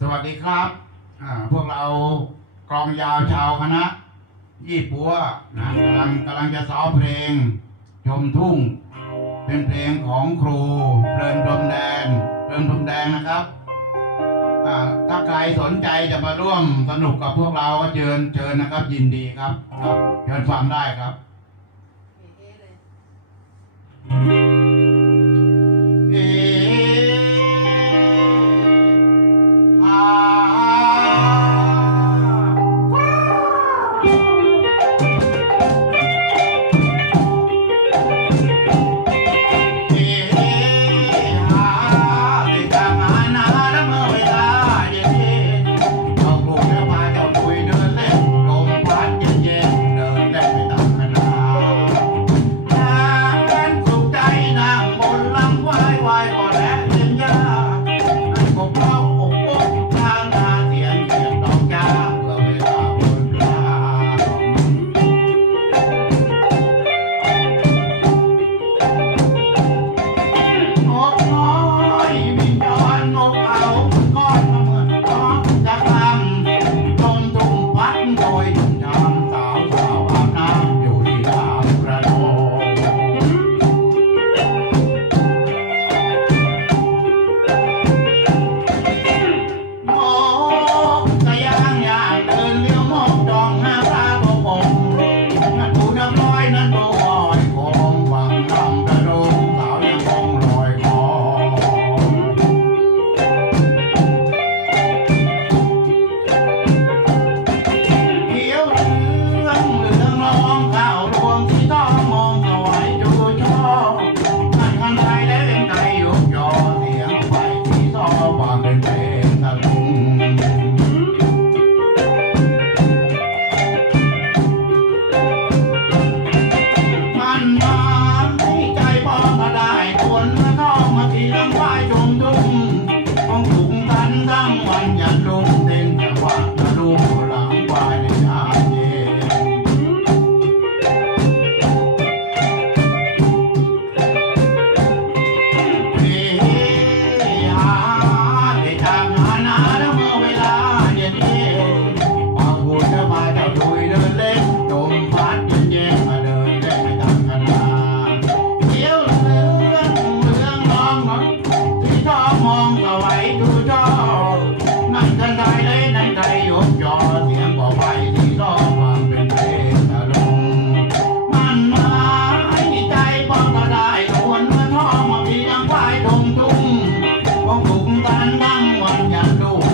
สวัสดีครับพวกเรากองยาวชาวคณะ ยี่ปัวนะกำลังกำลังจะซ้อเพลง ชมทุ่ง เป็นเพลงของครูเพลินพรมแดนเพลินพรมแดงนะครับถ้าใครสนใจจะมาร่วมสนุกกับพวกเราก็เชิญเชิญนะครับ ยินดีครับครับเชิญฟังได้ครับ Thank you. and why? ฉันนั่งวันยามดู